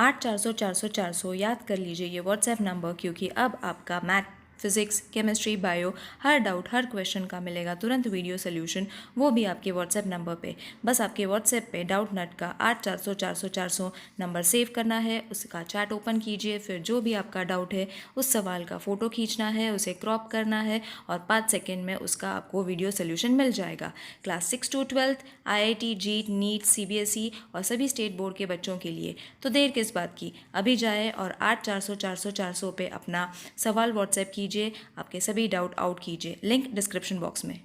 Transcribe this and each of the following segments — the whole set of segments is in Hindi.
8 400 400 400 याद कर लीजिए ये व्हाट्सएप नंबर, क्योंकि अब आपका मैथ, फिजिक्स, केमिस्ट्री, बायो हर डाउट, हर क्वेश्चन का मिलेगा तुरंत वीडियो सोल्यूशन, वो भी आपके व्हाट्सएप नंबर पे। बस आपके व्हाट्सएप पे डाउट नट का 8 400 400 400 नंबर सेव करना है, उसका चैट ओपन कीजिए, फिर जो भी आपका डाउट है उस सवाल का फ़ोटो खींचना है, उसे क्रॉप करना है और 5 सेकेंड में उसका आपको वीडियो सोल्यूशन मिल जाएगा। Class 6 to 12 IIT, JEE, NEET, CBSE और सभी स्टेट बोर्ड के बच्चों के लिए। तो देर किस बात की, अभी जाए और 8 400 400 400 पे अपना सवाल व्हाट्सएप कीजिए, आपके सभी डाउट आउट कीजिए, लिंक डिस्क्रिप्शन बॉक्स में।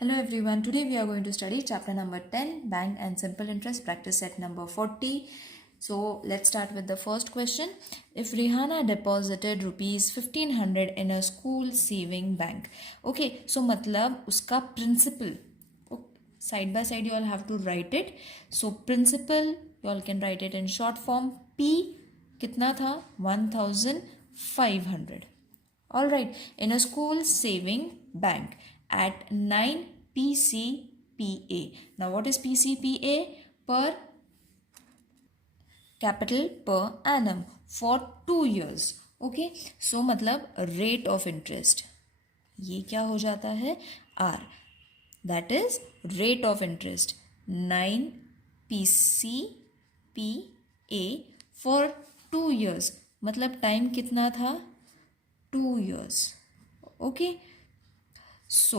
Hello everyone, today we are going to study chapter number 10, Bank and Simple Interest, practice set number 40. So let's start with the first question. If Rihanna deposited rupees 1500 in a school saving bank. Okay, so मतलब उसका principal, side by side you all have to write it. So principal you all can write it in short form. P कितना था 1500. All right, in a school saving bank at 9 PCPA. Now what is PCPA? Per capital per annum for 2 years. Okay, so मतलब rate of interest, ये क्या हो जाता है R, that is rate of interest 9 PCPA for 2 years, मतलब टाइम कितना था 2 years. Okay, so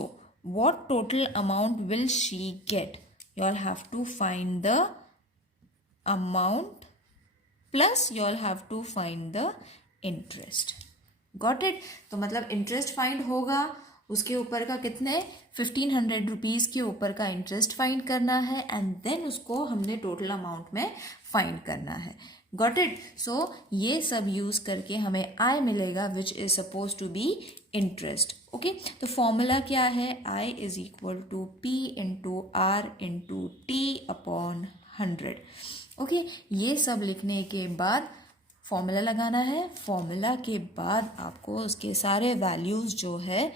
what total amount will she get? You all have to find the amount plus you all have to find the interest. Got it? तो मतलब इंटरेस्ट फाइंड होगा, उसके ऊपर का कितने 1500 रुपीज़ के ऊपर का इंटरेस्ट फाइंड करना है एंड देन उसको हमने टोटल अमाउंट में फाइंड करना है. Got it? सो ये सब यूज़ करके हमें आई मिलेगा which is supposed to be interest. Okay, तो फॉर्मूला क्या है? I is equal to P into R into T upon 100. Okay, ये सब लिखने के बाद फॉर्मूला लगाना है. फॉर्मूला के बाद आपको उसके सारे वैल्यूज़ जो है,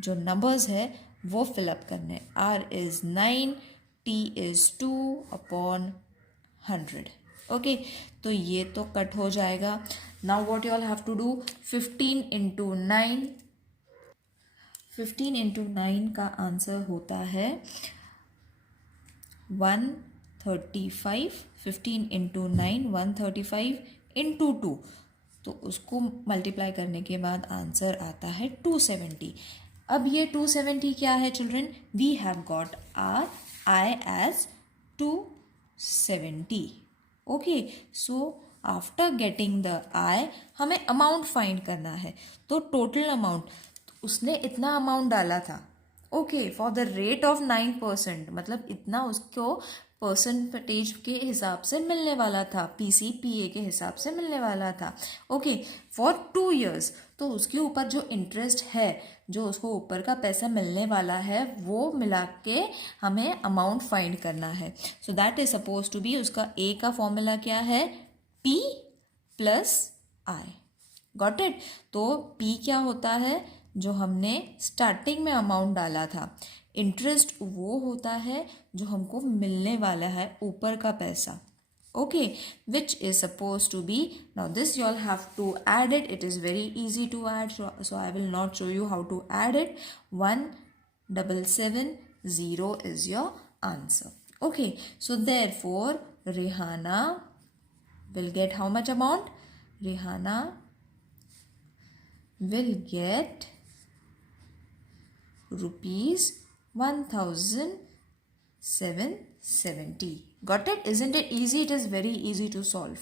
जो नंबर्स है वो फिलअप करने. R is 9, T is 2 upon 100. Okay, तो ये तो कट हो जाएगा. Now what you all have to do, 15 into 9. 15 into 9 का आंसर होता है 135. 15 इंटू 9 135 इंटू 2, तो उसको मल्टीप्लाई करने के बाद आंसर आता है 270. अब ये 270 क्या है children? We have got our I as 270. Okay, so after getting the I हमें अमाउंट फाइंड करना है. तो टोटल अमाउंट, उसने इतना अमाउंट डाला था. Okay, for the rate of 9%, मतलब इतना उसको परसेंटेज के हिसाब से मिलने वाला था, PCPA के हिसाब से मिलने वाला था. ओके, फॉर 2 years, तो उसके ऊपर जो इंटरेस्ट है, जो उसको ऊपर का पैसा मिलने वाला है, वो मिला के हमें अमाउंट फाइंड करना है. So that is suppose to be, उसका ए का फॉर्मूला क्या है? P plus I. Got it? तो P क्या होता है? जो हमने स्टार्टिंग में अमाउंट डाला था. इंटरेस्ट वो होता है जो हमको मिलने वाला है, ऊपर का पैसा. Okay, which is suppose to be, now this you all have to add it. It is very easy to add, so I will not show you how to add it. 1770 is your answer. Okay, so therefore Rihanna will get how much amount? Rihanna will get rupees 1770. Got it? Isn't it easy? It is very easy to solve.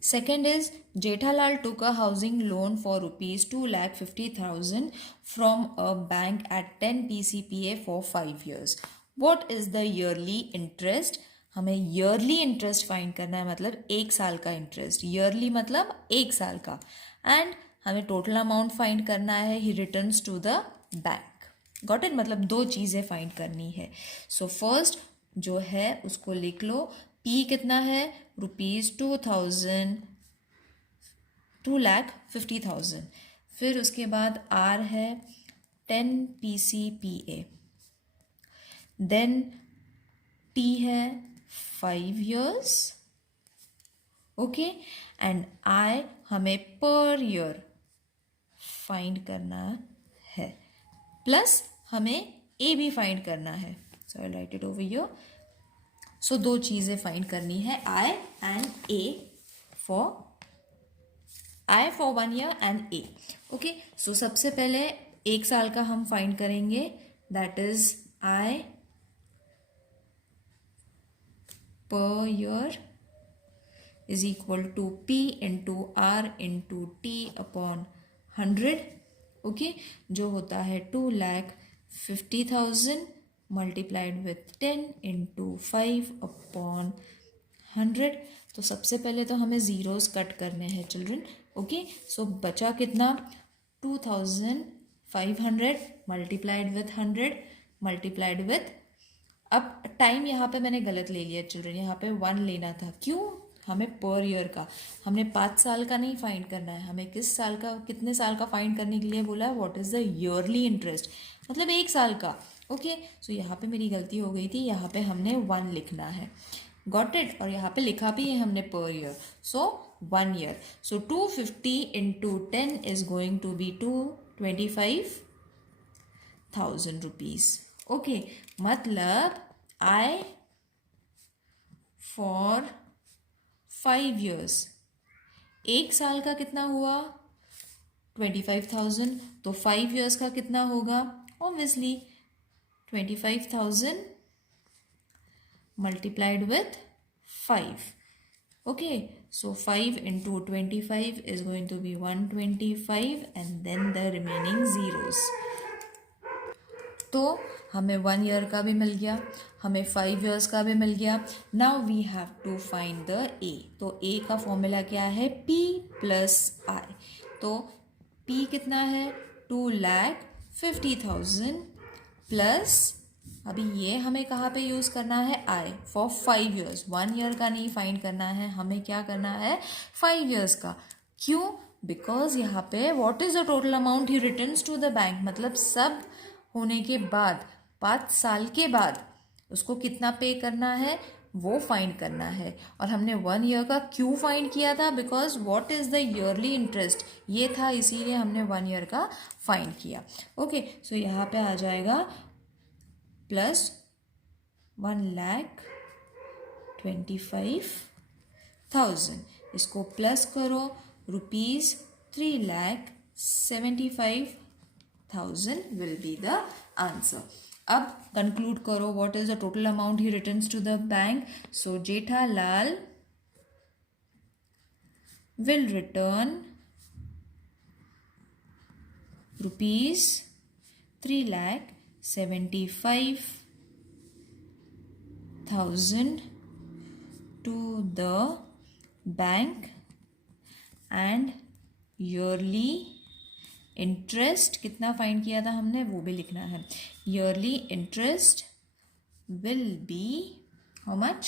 Second is Jethalal took a housing loan for rupees 2,50,000 from a bank at 10 PCPA for 5 years. What is the yearly interest? हमें ईयरली इंटरेस्ट फाइंड करना है, मतलब 1 साल का इंटरेस्ट. ईयरली मतलब 1 साल का. एंड हमें टोटल अमाउंट फाइंड करना है. He returns to the bank. Got it? मतलब 2 चीज़ें फाइंड करनी है. सो फर्स्ट जो है उसको लिख लो. पी कितना है? रुपीज़ 2,50,000. फिर उसके बाद आर है 10 PCPA. देन टी है 5 years. ओके, एंड आई हमें पर ईयर फाइंड करना है, प्लस हमें ए भी फाइंड करना है. So I write it over here. So दो चीज़ें फाइंड करनी है, I and A for 1 year and A. Okay, so सबसे पहले 1 साल का हम फाइंड करेंगे, that is I per year is equal to P into R into T upon 100. Okay, जो होता है 2,50,000 मल्टीप्लाइड विथ 10 इंटू 5 अपॉन 100. तो सबसे पहले तो हमें ज़ीरोज़ कट करने हैं चिल्ड्रन. ओके, सो बचा कितना, 2,500 मल्टीप्लाइड विथ 100 मल्टीप्लाइड विथ, अब टाइम यहाँ पे मैंने गलत ले लिया चिल्ड्रन, यहाँ पे 1 लेना था. क्यों, हमें पर ईयर का, हमने 5 साल का नहीं फाइंड करना है, हमें किस साल का, कितने साल का फाइंड करने के लिए बोला है, what is the yearly interest, मतलब 1 साल का. ओके, सो यहाँ पे मेरी गलती हो गई थी, यहाँ पे हमने 1 लिखना है. गॉट इट, और यहाँ पे लिखा भी है हमने per year, so 1 year. So 250 into 10 is going to be 25,000 rupees. Okay, मतलब आई फॉर 5 years, 1 साल का कितना हुआ 25,000, तो 5 years का कितना होगा, obviously 25,000 multiplied with 5. Okay, so 5 into 25 is going to be 125 and then the remaining zeros. तो हमें 1 year का भी मिल गया, हमें 5 years का भी मिल गया. Now we have to find the A. तो A का फॉर्मूला क्या है, P plus I. तो P कितना है, 2,50,000 प्लस, अभी ये हमें कहाँ पे यूज़ करना है, आई फॉर 5 years. 1 year का नहीं फाइंड करना है, हमें क्या करना है, 5 years का. क्यों, बिकॉज यहाँ पे what is the total amount he returns to the bank, मतलब सब होने के बाद 5 साल के बाद उसको कितना पे करना है वो फाइंड करना है. और हमने 1 year का क्यों फाइंड किया था, because what is the yearly interest ये था, इसीलिए हमने 1 year का फाइंड किया. ओके, सो यहाँ पे आ जाएगा प्लस 1,25,000. इसको प्लस करो, rupees 3,75,000 will be the answer. अब कंक्लूड करो, what is the total amount he returns to the bank. So Jethalal will return rupees 3,75,000 to the bank and yearly interest कितना फाइंड किया था हमने वो भी लिखना है. yearly interest will be how much,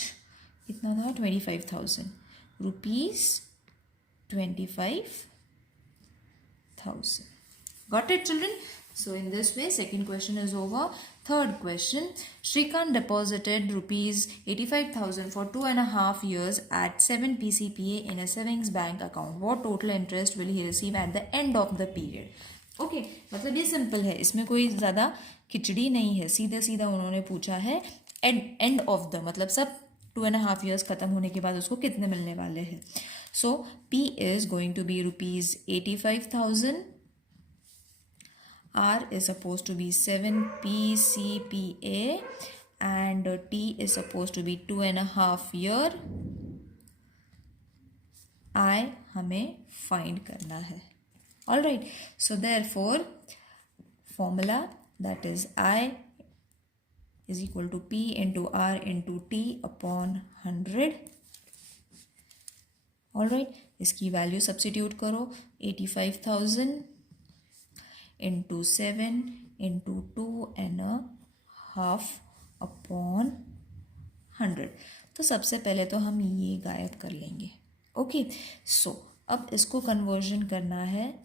कितना था, 25,000 rupees 25,000. Got it children? So in this way second question is over. Third question, Shrikant deposited rupees 85,000 for 2.5 years at 7 PCPA in a savings bank account. What total interest will he receive at the end of the period? Okay, मतलब ये सिंपल है, इसमें कोई ज़्यादा खिचड़ी नहीं है, सीधा सीधा उन्होंने पूछा है एंड ऑफ द, मतलब सब 2.5 years ख़त्म होने के बाद उसको कितने मिलने वाले हैं. सो P is going to be rupees 85,000. R is supposed to be 7 PCPA and T is supposed to be 2.5 year. I हमें find करना है. All right. So therefore formula, that is I is equal to P into R into T upon 100. All right. इसकी वैल्यू सब्सिट्यूट करो, 85,000 into 7 into 2.5 upon 100. तो सबसे पहले तो हम ये गायब कर लेंगे. ओके, सो अब इसको कन्वर्जन करना है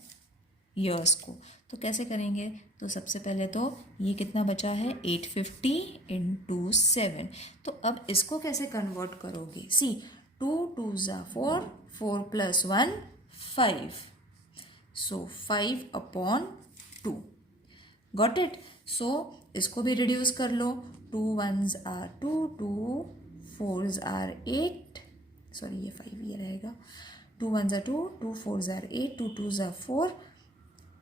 ईयर्स को, तो कैसे करेंगे, तो सबसे पहले तो ये कितना बचा है, 850 into 7. तो अब इसको कैसे कन्वर्ट करोगे, सी 2 2s are 4, 4 plus 1 5. So 5 upon 2. Got it? So इसको भी रिड्यूस कर लो. 2 1s are 2, 2 4s are 8. Sorry ये 5 ये रहेगा. 2 1s are 2, 2 4s are 8, 2 2s are 4,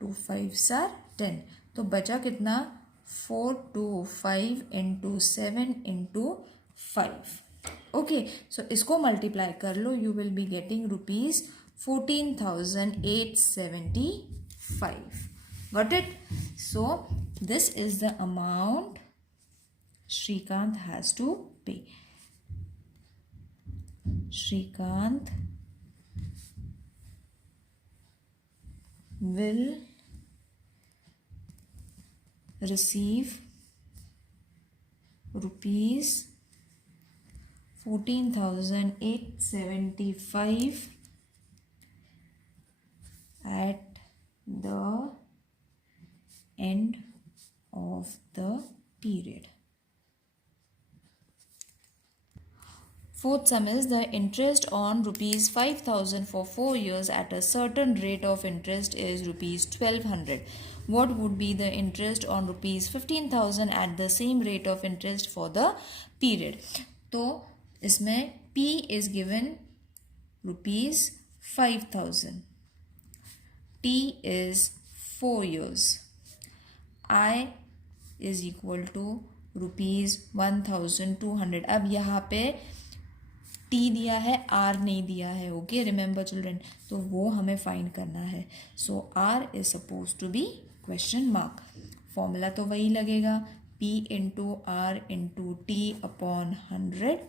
2 5s are 10. तो बचा कितना? 4 2 5 into 7 into 5. ओके, सो इसको मल्टीप्लाई कर लो. You will be getting rupees 14,875. Got it? So this is the amount Shrikant has to pay. Shrikant will receive rupees 14,875 at the end of the period. Fourth sum is the interest on rupees 5,000 for 4 years at a certain rate of interest is rupees 1,200. What would be the interest on rupees 15,000 at the same rate of interest for the period? तो इसमें P is given rupees 5,000. T is 4 years. I is equal to rupees 1,200. अब यहाँ पे T दिया है, R नहीं दिया है. Okay, remember children. तो वो हमें फाइंड करना है. So R is suppose to be question mark. Formula तो वही लगेगा, P into R into T upon 100.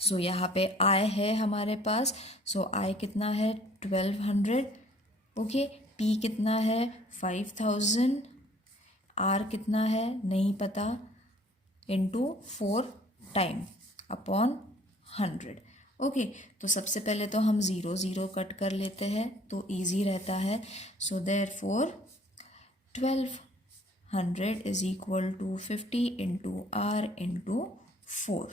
So यहाँ पे I है हमारे पास. सो I कितना है? 1,200. ओके, P कितना है? 5,000. R कितना है? नहीं पता. Into 4 time upon 100. ओके, तो सबसे पहले तो हम 0 0 कट कर लेते हैं तो इजी रहता है. So therefore 1,200 is equal to 50 into R into 4.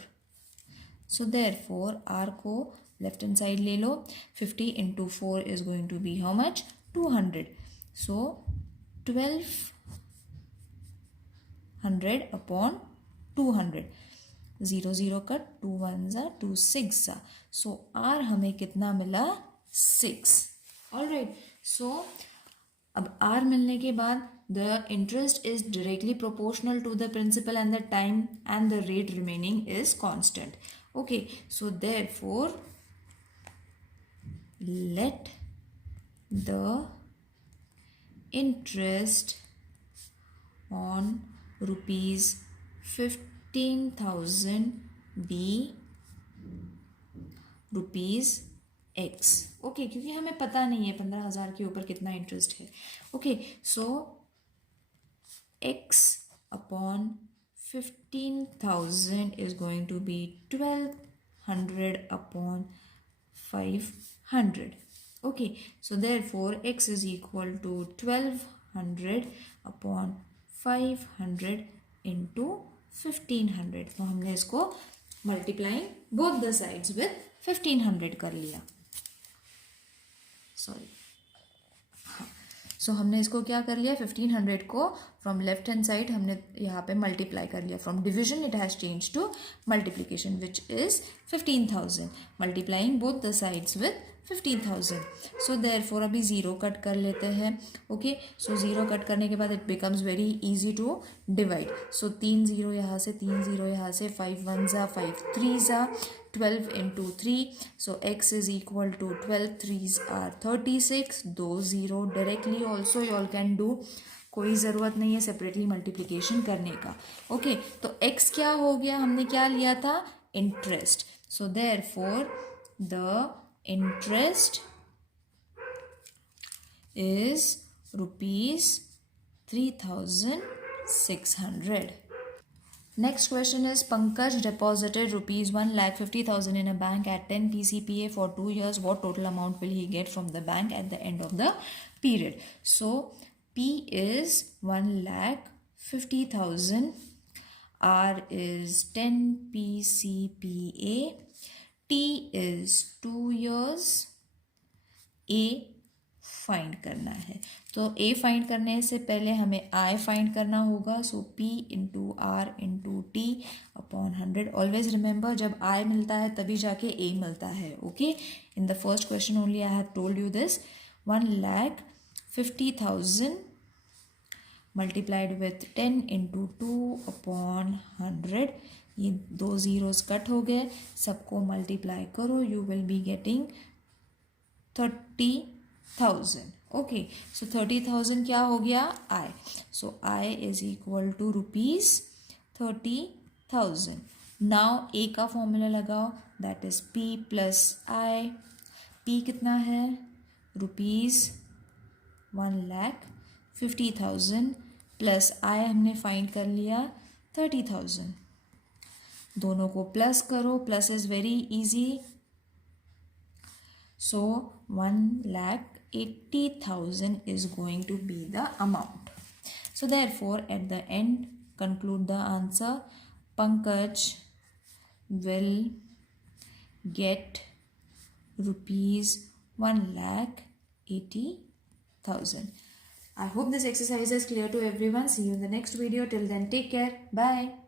So therefore R को लेफ्ट हैंड साइड ले लो. 50 into 4 is going to be how much? 200. So 1,200 upon 200. 0 0 cut, 2 1s are 2 6s are. So R हमें कितना मिला? 6. ऑलराइट. सो अब R मिलने के बाद the interest is directly proportional to the principal and the time and the rate remaining is constant. Okay, so therefore let the interest on rupees 15,000 be rupees X. Okay, क्योंकि हमें पता नहीं है 15,000 के ऊपर कितना इंटरेस्ट है. Okay, so X upon 15,000 is going to be 1,200 upon 500. Okay, so therefore X is equal to 1,200 upon 500 into 1,500. तो हमने इसको multiplying both the sides with 1,500 कर लिया. सॉरी, सो हमने इसको क्या कर लिया? 1,500 को फ्रॉम लेफ्ट हैंड साइड हमने यहाँ पे मल्टीप्लाई कर लिया. From division it has change to multiplication which is 15,000. Multiplying both the sides with 15,000. So therefore अभी 0 कट कर लेते हैं. ओके, सो 0 कट करने के बाद it becomes very easy to divide. So 3 0 यहाँ से, 3 0 यहाँ से, 5 1s are 5 3s are 12 into 3. So X is equal to 12 3s are 36. 2 0 directly also you all can do. कोई ज़रूरत नहीं है सेपरेटली मल्टीप्लिकेशन करने का. ओके, तो X क्या हो गया? हमने क्या लिया था? Interest. So therefore the interest is rupees 3,600. Next question is Pankaj deposited rupees 1,50,000 in a bank at 10 PCPA for 2 years. What total amount will he get from the bank at the end of the period? So P is 1,50,000. R is 10 PCPA T is 2 years. A find करना है, तो A फाइंड करने से पहले हमें I फाइंड करना होगा. So P into R into T upon 100. Always remember, जब I मिलता है तभी जाके A मिलता है. Okay, in the first question only I have told you this. 1,50,000 multiplied with 10 into 2 upon 100. ये दो ज़ीरोज़ कट हो गए, सबको मल्टीप्लाई करो, you will be getting 30,000. Okay, so 30,000 क्या हो गया? I. So I is equal to ₹30,000. Now A का फॉर्मूला लगाओ, that is P plus I. P कितना है? ₹1,50,000 प्लस I हमने फाइंड कर लिया 30,000. दोनों को प्लस करो, plus is very easy. So 1,80,000 is going to be the amount. So therefore at the end conclude the answer. Pankaj will get ₹1,80,000. I hope this exercise is clear to everyone. See you in the next video. Till then, take care. Bye.